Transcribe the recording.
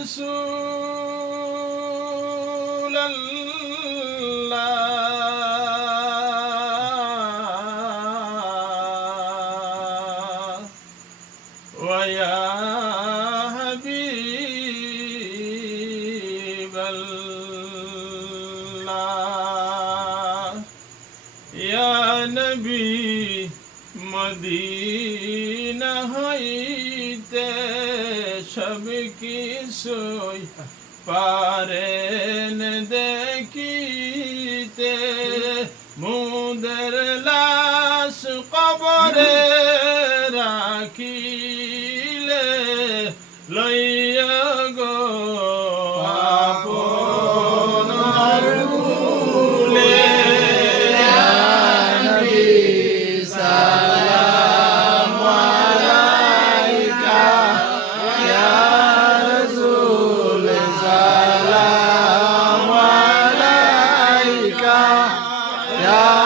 رسول الله ويا حبيب الله يا نبي Medina হইতে সব কিছুই পারেন দেখিতে মুদের লাশ কবরে রাখিলে লইয়া গো আপনার কুলে Ya